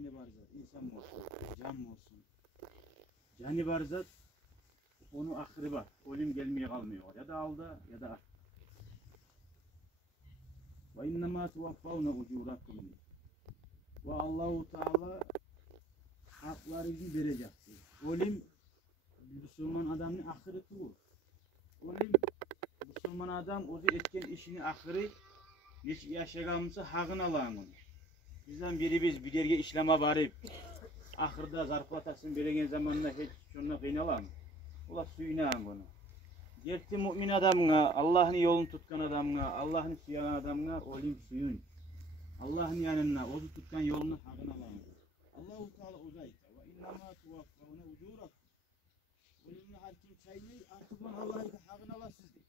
Cani var zat, insan mı olsun, can mı olsun? Cani var zat, onun ahırı var. Ölüm gelmeye kalmıyor. Ya da alda ya da arkada. Ve innemâ tuvaffavne ucûrakum. Ve Allahu Teala haklarını verecektir. Ölüm Müslüman adamın ahırı tuğur. Ölüm Müslüman adam o etken işini ahırı hiç yaşaganımsa hağını alan onu. Bizden biri biz bir yerge işleme varıp ahırda zarflatasını veregen zamanında hiç şununla kıynalan. Ola suyuna onu. Gerçi mümin adamına, Allah'ın yolunu tutkan adamına, Allah'ın suyan adamına ölüm suyun. Allah'ın yanına, ozu tutkan yolunu hağını alan. Allah-u Teala uzayta ve innema tuvaffavne ucurakum. Ölümünü her kim çaylayı artık lan Allah'ın hağını alasız diye.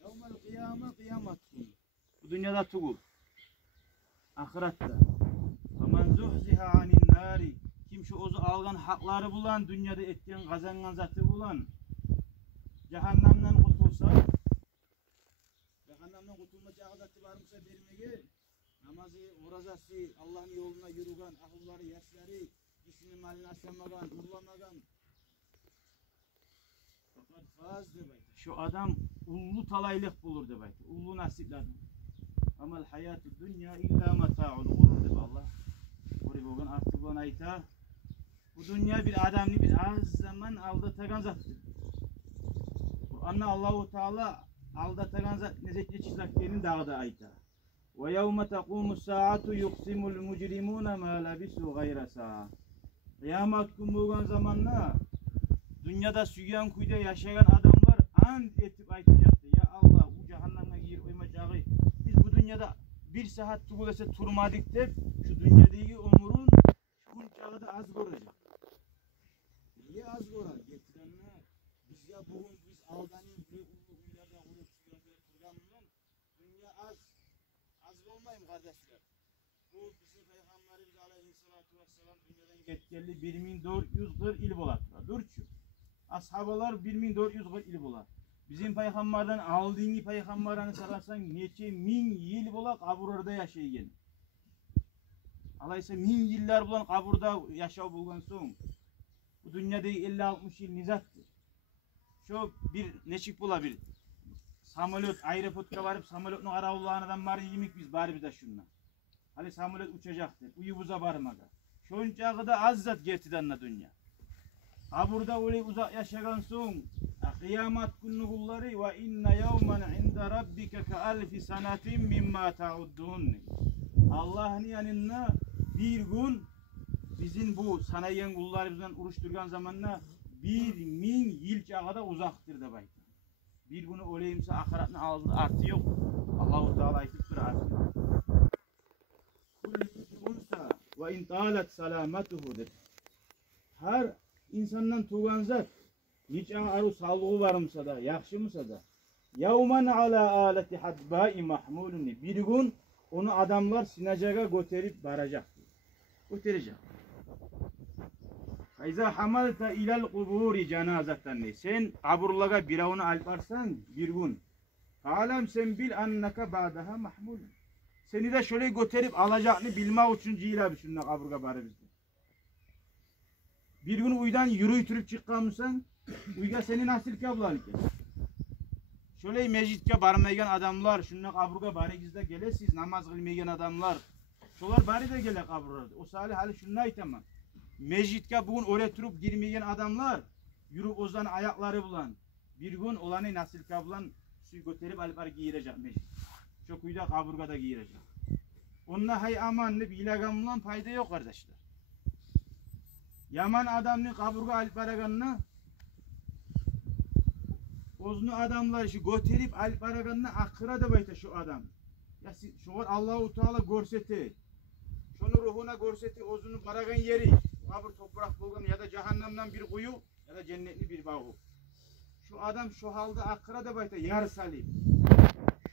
Yevmel kıyame kıyamet günü. Bu dünyada tuğul. Ahirette. Aman zuhziha anin nari. Kim şu ozu algan hakları bulan, dünyada etken kazangan zatı bulan, cehennemden kurtulsa, cehennemden kurtulmayacağı zatı varmışsa vermeye, namazı, orazası, Allah'ın yoluna yürüyen, ahulları, yaşları, işini malini aşamagan, urlamagan. Fakat faz de bayta. Şu adam ullu talaylık bulur de bayta. Ullu nasiplerden. Amal hayatı dünya illa mata'ul gurur de Allah. Oraya bugün artık bana ayta. Bu dünya bir adamını bir az zaman aldatagan zattır. Kur'an'da Allah-u Teala aldatagan zat nezekli çizaklarının dağda ayta. Ve yevme tequmus saatu yuksimul mujrimuna ma labisu gayra sa'a. Kıyamet günü bugün zamanla dünyada süyan kuyuda yaşayan adamlar ant etip aytacaktı. Ya Allah bu cehenneme gir uymayacağı. Biz bu dünyada bir saat tuğulese turmadık de şu dünyadaki umurun şun çağda az görecek. Niye az görer? Getirenler biz ya bugün biz aldanayım bu uylarda kurup süyan turganından dünya az olmayayım kardeşler. Bu bizim Peygamberimiz Aleyhisselatü Vesselam dünyadan geçerli 1440 il bolatlar. Durçu. Ashabalar 1440 il bolar. Bizim Peygamberden aldığını Peygamber'ini sararsan neçe min yıl bola kaburda yaşayın. Alaysa min yıllar bulan kaburda yaşav bulgan soğun. Bu dünyada 50-60 yıl nizattır. Şu bir neçik bula bir samolyot aeroportka varıp samolyotun aravulağından bari yemek biz bari bir de şundan. Hali samolyot uçacaktır. Uyubuza barmaga. Şuncağı da az zat gertidanla dünya. Ha burada öyle uzak yaşayan son kıyamet günü kulları ve inne yevmen inde rabbike ke alfi sanatin mimma ta'uddun. Allah'ın yanında bir gün bizim bu sanayen kullarımızdan uruşturgan zamanla 1000 yıl çağda uzaktır da bayta. Bir günü öyleyimse ahiretin ağzında artı yok. Allah-u Teala ayıp durar. Kulsa ve in talat salamatuhu der. Her insandan tuğan zat hiç aru sağlığı varımsa da, yakşımsa da yevmen ala aleti hadbai mahmulun. Bir gün onu adamlar sinacaga götürüp baracak. Götürecek. Faiza hamalta ilal kuburi cenazeten. Sen kaburlaga biravunu alparsan bir gün. Alem sen bil annaka ba'daha mahmul. Seni de şöyle götürüp alacağını bilmek için cihla bir şunla kaburga bari bizde. Bir gün uydan yürüytürüp çıkkamışsan uyga seni nasıl kabul ki? Şöyle mecitke barmayan adamlar şunla kaburga bari bizde gelesiz namaz kılmayan adamlar. Şolar bari de gele kaburga. O salih hali şunla itemem. Mecitke bugün oraya turup girmeyen adamlar yürüp ozan ayakları bulan. Bir gün olanı nasıl kablan suyu götürüp alpar giyirecek mecit. Çok uyda kaburgada giyirecek. Onunla hay aman ne bilagamlan fayda yok kardeşler. Yaman adamın kaburga alparaganına ozunu adamlar şu götürüp alparaganına akıra da bayta şu adam. Ya şu var Allah-u Teala görseti. Şunu ruhuna görseti ozunu paragan yeri. Kabur toprak bulgan ya da cehennemden bir kuyu ya da cennetli bir bağı. Şu adam şu halde akıra da bayta yar salim.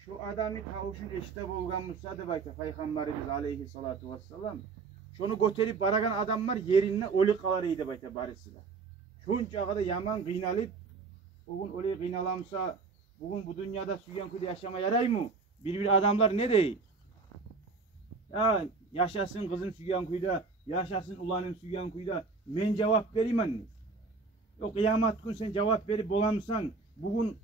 Şu adamı tavuşun eşte bulgan Musa da bayta Peygamberimiz Aleyhissalatu vesselam. Şunu götürüp baragan adamlar yerine oli kalarıydı bayta barısılar. Şunca da yaman kıynalıp bugün oli kıynalamsa bugün bu dünyada süyan kudu yaşama yaray mı? Bir adamlar ne değil? Ya yaşasın kızım sügen kuyda, yaşasın ulanım sügen kuyda. Men cevap vereyim anne. O kıyamet gün sen cevap verip bolamsan, bugün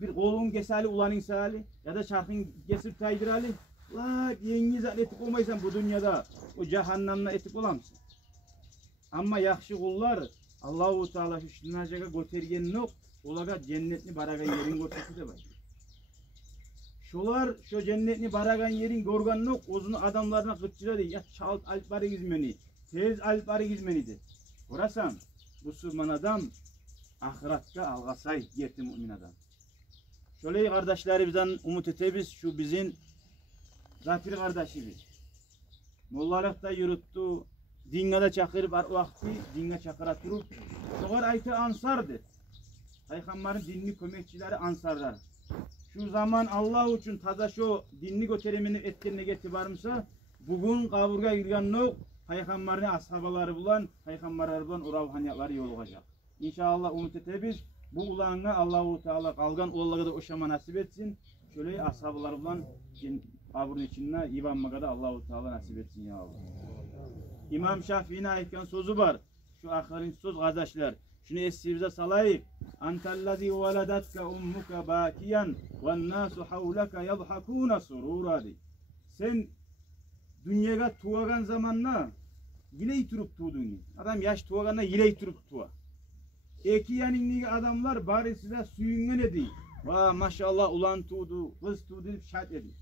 bir kolun kesali ulanın sali ya da çarkın kesip taydırali. La yengiz etik olmaysan bu dünyada o cehennemle etik olamsın. Ama yakşı kullar Allahu Teala şu şınacaga götergen nok, olaga cennetni baragan yerin götürsü de var. Şolar şu cennetni baragan yerin görgan nok, ozunu adamlarına kıtçıladı. Ya çalt alpları gizmeni, tez alpları gizmeniydi. Orasan Müslüman adam ahiratta algasay yerti mümin adam. Şöyle kardeşlerimizden umut etebiz şu bizim Zafir kardeşimiz. Mollalıkta yürüttü, dingada çakırıp vakti dinga çakıra turup şoğar aytı ansardır. Peygamberin dinli kömekçileri ansarlar. Şu zaman Allah için taza şu dinli göterimini etkenine getibarımsa bugün kaburga girgen no Peygamberin ashabaları bulan Peygamberler bulan o ruhaniyatları yol olacak. İnşallah umut etebiz. Bu ulağına Allahu Teala kalgan oğulları da o şama nasip etsin. Şöyle ashablar bulan kaburun içinde ibanmaga da Allahu Teala nasip etsin ya Allah. İmam Şafii'nin ayetken sözü var. Şu ahirin söz kardeşler. Şunu esirimize salayıp. Antallazî veladatka ummuka bâkiyen ve nâsu havlaka yadhakûne surûrâ di. Sen dünyaya tuğagan zamanla yiley turup tuğdun. Adam yaş tuğaganla yiley turup tuğa. Eki yanındaki adamlar bari size suyungan edi. Va maşallah ulan tuğdu, kız tuğdu deyip şart edi.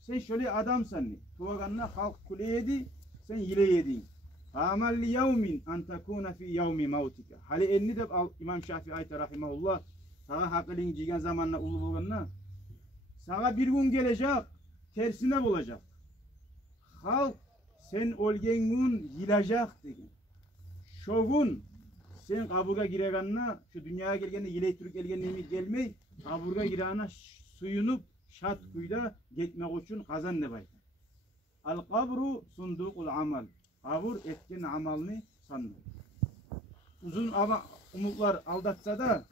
Sen şöyle adamsan tuğaganla halk kule yedi, sen yile yedin. Amal li yevmin an takuna fi yevmi mautika. Hali enni de İmam Şafii ayette rahimahullah sana hakkılın cigen zamanla ulu bulganla sana bir gün gelecek tersine olacak. Halk sen olgen gün yilacak dedi. Şogun sen kaburga gireganna şu dünyaya gelgende yiley türk gelgenliğimi gelmey kaburga girana suyunup şat kuyda gitmek için kazan ne bayta. Al kabru sundukul amal. Kabur etken amalını sandı. Uzun ama umutlar aldatsa da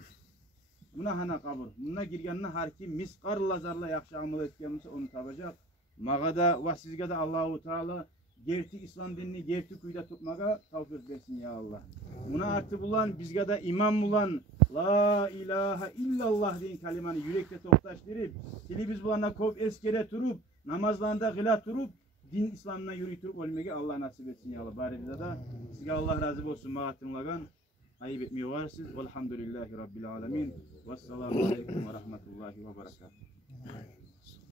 buna hana kabur. Buna girgenine har kim miskarla zarla yakşı amal etkense onu tabacak. Magada ve sizge de Allahu Teala gerti İslam dinini gerti kuyda tutmaga tavfik versin ya Allah. Buna artı bulan bizge de imam bulan la ilahe illallah deyin kalimani yürekte toktaştırıp dili biz bulana kov eskere turup namazlarında gıla turup din İslam'dan yürütüp ölmege Allah nasip etsin ya Allah. Bari bize de sizge Allah razı olsun mağatınlagan ayıp etmiyor varsınız. Velhamdülillahi Rabbil alemin. Vesselamu aleyküm ve rahmetullahi ve berekatuhu.